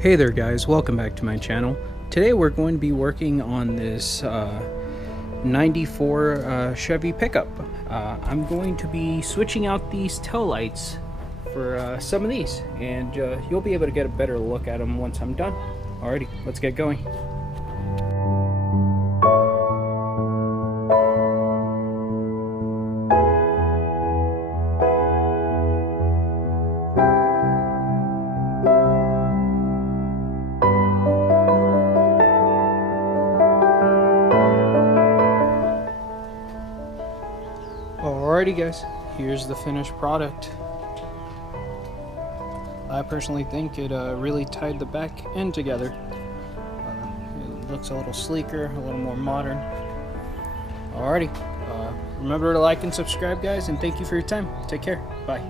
Hey there guys, welcome back to my channel. Today we're going to be working on this 94 Chevy pickup. I'm going to be switching out these tail lights for some of these, and you'll be able to get a better look at them once I'm done. Alrighty, let's get going. Alrighty guys, here's the finished product. I personally think it really tied the back end together. It looks a little sleeker, a little more modern. Alrighty, remember to like and subscribe guys, and thank you for your time. Take care, bye.